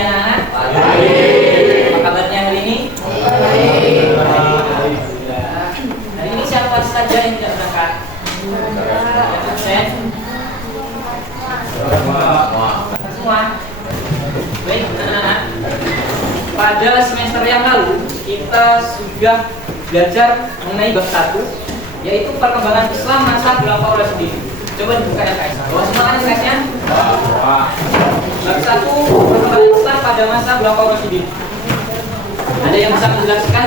ini anak-anak? Baik. Apa kabarnya hari ini? Baik. Hari ini siapa saja yang tidak berangkat? Absen? Semua. Baik, anak-anak. Pada semester yang lalu kita sudah belajar mengenai bab 1, yaitu perkembangan Islam masa Khulafaur Rasyidin. Coba dibuka LKS. Bawa semua kan LKS-nya? Bab 1, perkembangan Islam pada masa Khulafaur Rasyidin. Ada yang bisa menjelaskan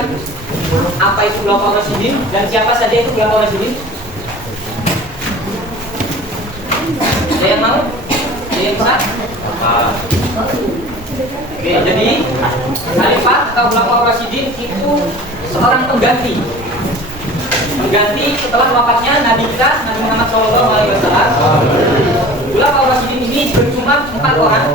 apa itu Khulafaur Rasyidin dan siapa saja itu Khulafaur Rasyidin? Ada yang mau? Ada yang bisa? Oke, jadi Khalifah atau Khulafaur Rasyidin itu seorang pengganti setelah wafatnya Nabi kita, Nabi Muhammad SAW. Khulafaur Rasyidin ini berjumlah 4 orang.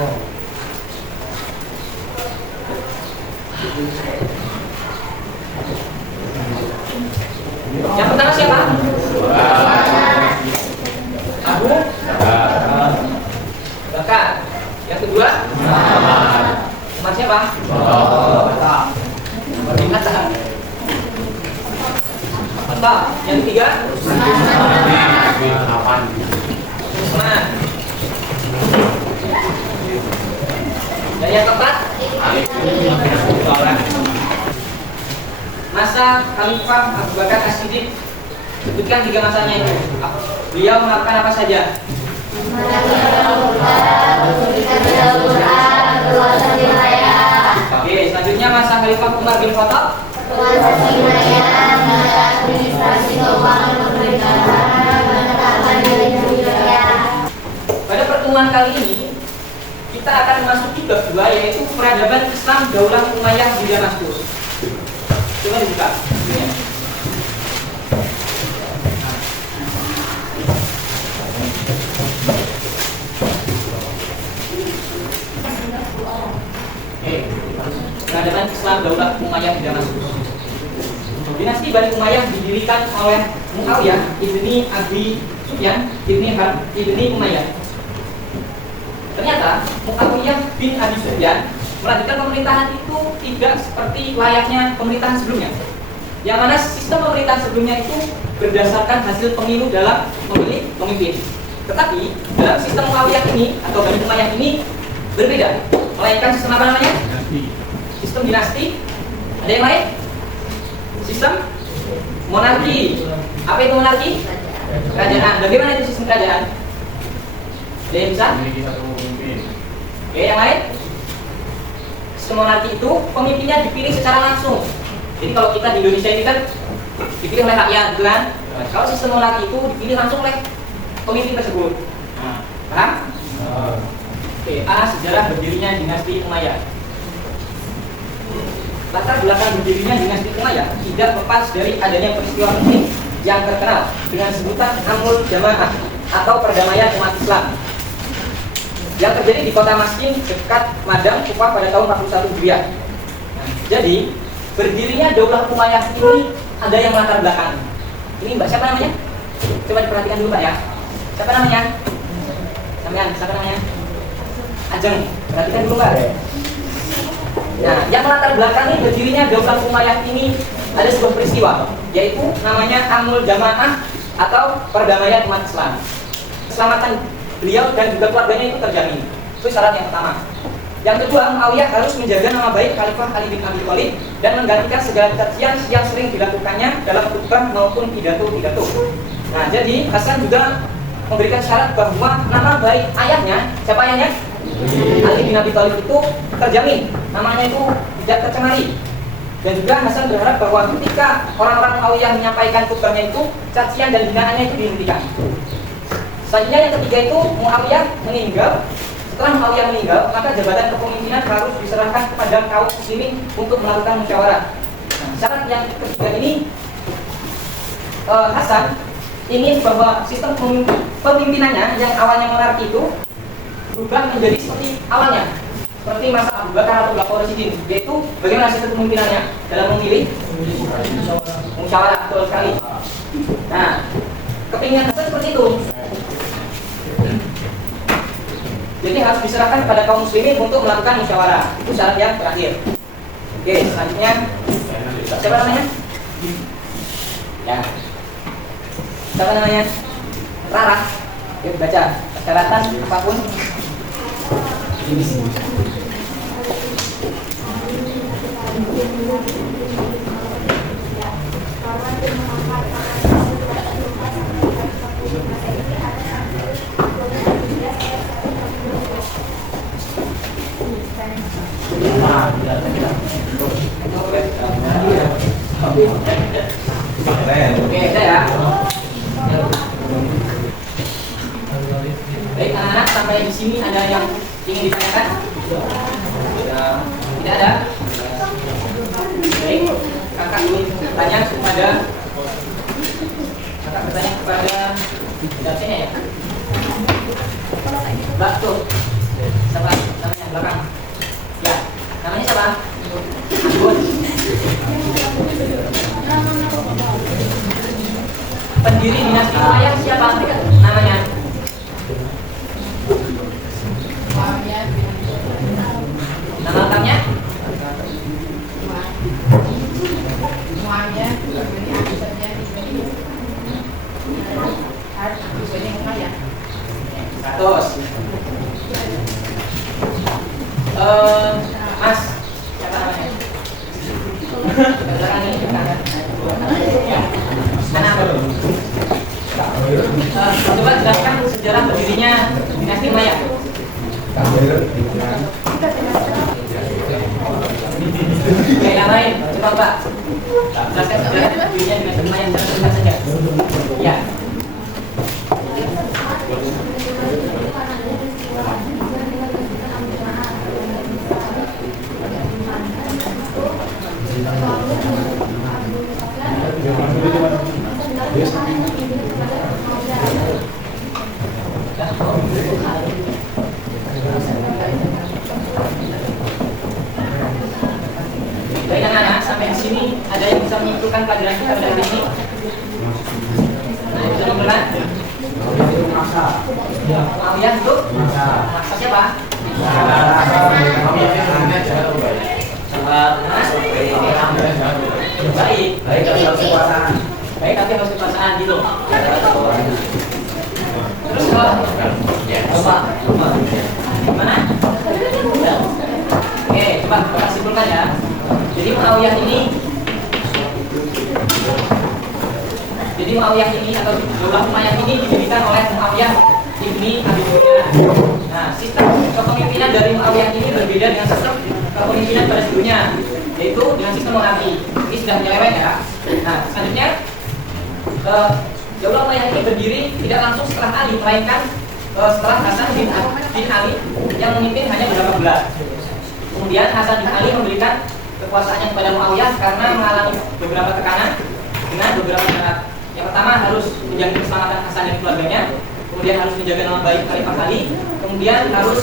Yang pertama siapa? Abu Bakar. Yang kedua Umar siapa? Mantap. Yang ketiga Utsman. Dan yang keempat masa Khalifah Abu Bakar As-Siddiq. Sebutkan 3 masanya itu. Beliau melakukan apa saja? Oke, selanjutnya masa Khalifah Umar bin Khattab. Pada pertemuan kali ini kita akan memasuki bab 2, yaitu peradaban Islam Daulah Umayyah di Damaskus. Coba dibuka. Peradaban Islam Daulah Umayyah di Damaskus. Dinasti Bani Umayyah didirikan oleh Muawiyah ibni Abi Sufyan ibni Umayyah. Ternyata Muawiyah bin Abi Sufyan melanjutkan pemerintahan itu tidak seperti layaknya pemerintahan sebelumnya, yang mana sistem pemerintahan sebelumnya itu berdasarkan hasil pemilu dalam memilih pemimpin. Tetapi dalam sistem Muawiyah ini atau Bani Umayyah ini berbeda, melainkan sistem apa namanya? Sistem dinasti. Ada yang lain? Sistem monarki. Apa itu monarki? Kerajaan. Bagaimana itu sistem kerajaan? Ada yang bisa? Oke, yang lain? Sistem monarki itu pemimpinnya dipilih secara langsung. Jadi kalau kita di Indonesia ini kan dipilih oleh rakyat, gitu kan? Kalau sistem monarki itu dipilih langsung oleh pemimpin tersebut. Paham? Oke, sejarah berdirinya dinasti Umayyah. Latar belakang berdirinya dinasti Umayyah tidak lepas dari adanya peristiwa penting yang terkenal dengan sebutan Amul Jamaah atau perdamaian umat Islam yang terjadi di kota Maskin dekat Madang, Kufah pada tahun 41 Hijriah. Jadi berdirinya Daulah Umayyah ini ada yang latar belakang. Ini Mbak siapa namanya? Coba diperhatikan dulu Mbak ya. Siapa namanya? Siapa namanya? Ajeng. Perhatikan dulu Mbak. Nah, yang latar belakangi berdirinya Daulah Umayyah ini ada sebuah peristiwa, yaitu namanya Amul Jamaah atau perdamaian umat Islam. Keselamatan beliau dan juga keluarganya itu terjamin. Itu syarat yang pertama. Yang kedua, Muawiyah harus menjaga nama baik Khalifah Ali bin Abi Thalib dan menggantikan segala cacian yang sering dilakukannya dalam khutbah maupun pidato-pidato. Nah, jadi Hasan juga memberikan syarat bahwa nama baik ayahnya, siapa ayahnya? Ali bin Abi Thalib itu terjamin, namanya itu tidak tercemari. Dan juga Hasan berharap bahwa ketika orang-orang Muawiyah menyampaikan khutbahnya itu, cacian dan hinaannya itu dihentikan. Selanjutnya yang ketiga itu Muawiyah meninggal. Setelah Muawiyah meninggal, maka jabatan kepemimpinan harus diserahkan kepada kaum muslimin untuk melakukan musyawarah. Nah, syarat yang ketiga ini Hasan ingin bahwa sistem pemimpinannya yang awalnya monarki itu berubah menjadi seperti awalnya, seperti masa Abu Bakar atau Khulafaur Rasyidin, yaitu bagaimana sistem pemimpinannya dalam memilih musyawarah. Betul sekali. Nah, kepinginan Hasan seperti itu. Jadi harus diserahkan kepada kaum muslimin untuk melakukan musyawarah. Itu syarat yang terakhir. Oke, selanjutnya siapa namanya? Ya. Siapa namanya? Rara. Yuk baca persyaratan apapun. Oke, ada ya. Baik anak-anak, sampai di sini ada yang ingin ditanyakan? Tidak ada. Baik, kakak ingin bertanya kepada dosennya ya. Mbak tuh, siapa namanya belakang? Ya, namanya siapa? Anggun. Pendiri dinasti Umayyah siapa namanya? Nama lengkapnya? Terus, Mas, siapa namanya? Belakang ini, ya. Coba jelaskan sejarah berdirinya dinasti Umayyah. Oke, yang lain, coba Pak. Jelaskan sejarah berdirinya dinasti Umayyah secara singkat saja. Ya. Baik anak-anak, sampai di sini ada yang bisa menyimpulkan pelajaran kita pada hari ini? Nah, itu benar. Muawiyah itu? Maksa siapa? Baik, tapi harus kekuasaan gitu. Terus gimana? Oke, coba kita simpulkan ya. Jadi Muawiyah ini atau Daulah Umayyah ini didirikan oleh Muawiyah ibni Abi Sufyan. Nah, sistem kepemimpinan dari Muawiyah ini berbeda dengan sistem kepemimpinan pada sebelumnya, yaitu dengan sistem monarki. Ini sudah menyeleweng ya. Nah, selanjutnya Daulah Umayyah ini berdiri tidak langsung setelah Ali, melainkan setelah Hasan bin Ali yang memimpin hanya beberapa bulan. Kemudian Hasan bin Ali memberikan kekuasaannya kepada Muawiyah karena mengalami beberapa tekanan dengan beberapa syarat. Yang pertama harus menjaga keselamatan Hasan dan keluarganya, kemudian harus menjaga nama baik Khalifah Ali, kemudian harus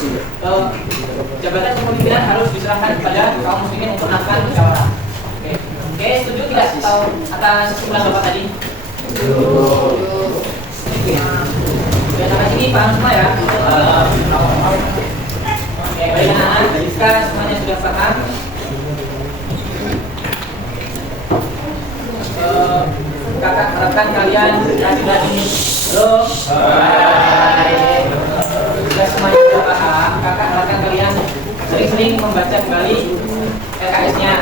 jabatan kepemimpinan harus diserahkan kepada kaum muslimin untuk melakukan musyawarah. Oke, setuju tidak tahu atas kesimpulan Bapak tadi? Sudah sampai sini paham semua ya? Oke, baik anak-anak, jika semuanya sudah paham, kakak harapkan kalian rajin-rajin. Halo. Jika semuanya sudah paham, kakak harapkan kalian sering-sering membaca kembali LKS-nya.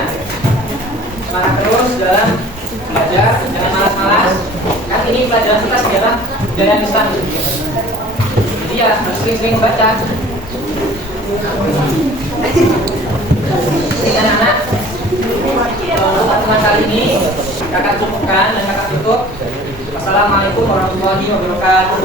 Semangat terus dalam belajar, jangan malas-malas. Kan ini pelajaran kita sejarah budaya Islam. Jadi ya harus sering-sering membaca. Jadi anak-anak, untuk pertemuan kali ini kakak cukupkan dan kakak tutup. Assalamualaikum warahmatullahi wabarakatuh.